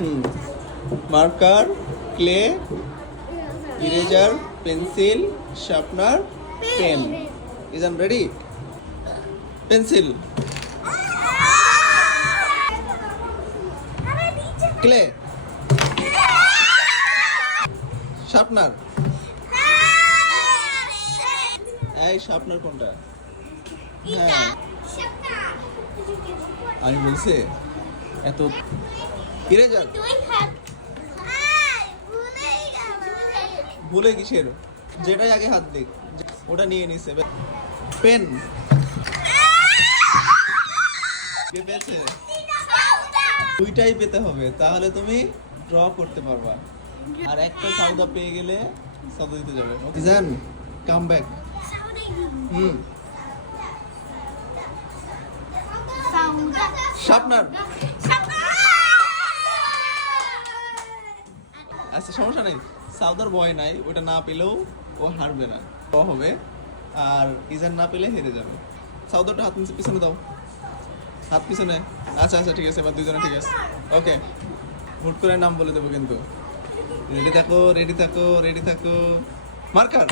হুম, marker, clay, eraser, pencil, sharpener, pen. Izan ready? Pencil, clay, sharpener. এই sharpener কোনটা? হ্যাঁ, আমি বলছি এত। ইরেজার, ভুলে কিসের? যেটাই আগে হাত দিক ওটা নিয়ে নিছে। পেন, কে পেয়েছে? দুইটাই পেতে হবে, তাহলে তুমি ড্র করতে পারবা। আর একটা সাউদা পেয়ে গেলে সাউদা দিতে যাবে। ওকে জান, কাম ব্যাক। হুম, শার্পনার। আচ্ছা সমস্যা নেই, সাউদার ভয় নাই, ওটা না পেলেও ও হারবে না, ও হবে। আর ইজান না পেলে হেরে যাবে। সাউদারটা হাত পিছনে দাও, হাত পিছনে। আচ্ছা আচ্ছা ঠিক আছে, এবার দুজনে ঠিক আছে। ওকে, হুট করে নাম বলে দেবো কিন্তু। রেডি থাকো, রেডি থাকো, রেডি থাকো। মার্কার।